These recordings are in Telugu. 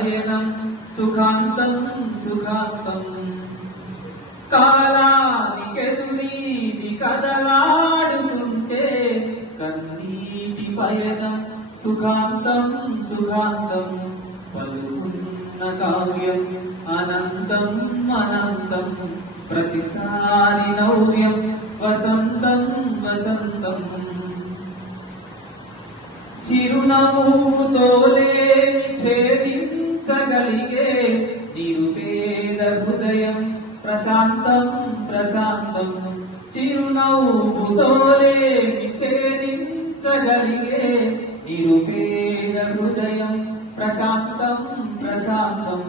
పయనం సుఖాంతం సుఖాంతం కాలానికెదురీది కదలాడుతుంటే కన్నీటి పయనం సుఖాంతం సుఖాంతం పలుకున్న కావ్యం అనంతం అనంతం ప్రతిసారి నవ్యం వసంతం వసంతం చిరునవ్వుతోలేని ఛేదించగలిగే నిరుపేద హృదయం ప్రశాంతం ప్రశాంతం చిరునవ్వుతోలేని ఛేదించగలిగే నిరుపేద హృదయం ప్రశాంతం ప్రశాంతం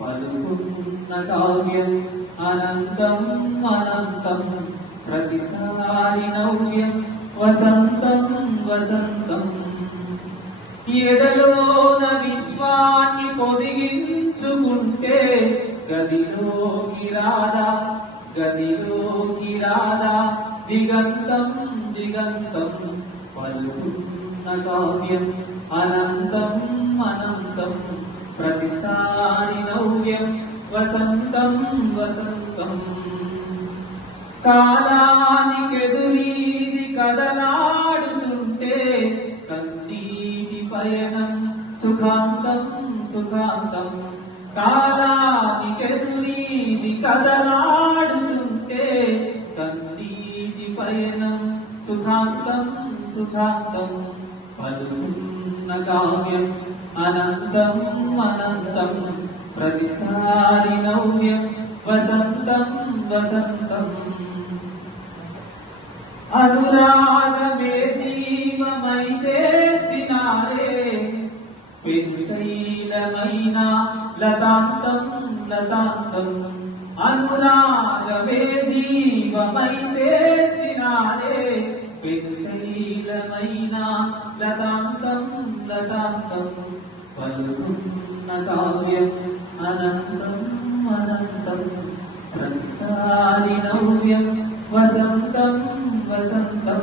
పలుకున్న కావ్యం అనంతం అనంతం ప్రతిసారి నవ్యం వసంతం వసంతం ఎదలోన విశ్వాన్ని పొదిగించుకుంటే గదిలోకి రాదా దిగంతం దిగంతం పలుకున్న కావ్యం అనంతం అనంతం ప్రతిసారి నవ్యం వసంతం వసంతం కాలానికెదురీది కదలాడుతుంటే కన్నీటి పయనం సుఖాంతం సుఖాంతం కాలానికెదురీది కదలాడుతుంటే కన్నీటి పయనం సుఖాంతం సుఖాంతం పలుకున్న కావ్యం అనంతం అనంతం ప్రతిసారి నవ్యం వసంతం వసంతం అనురాగమే జీవమైతే సినారే పెనుశైలమైన లతాంతం లతాంతం అనురాగమే జీవమైతే సినారే పెనుశైలమైన లతాంతం లతాంతం పలుకున్న కావ్యం అనంతం అనంతం ప్రతిసారి నవ్యం వసంతం వసంతం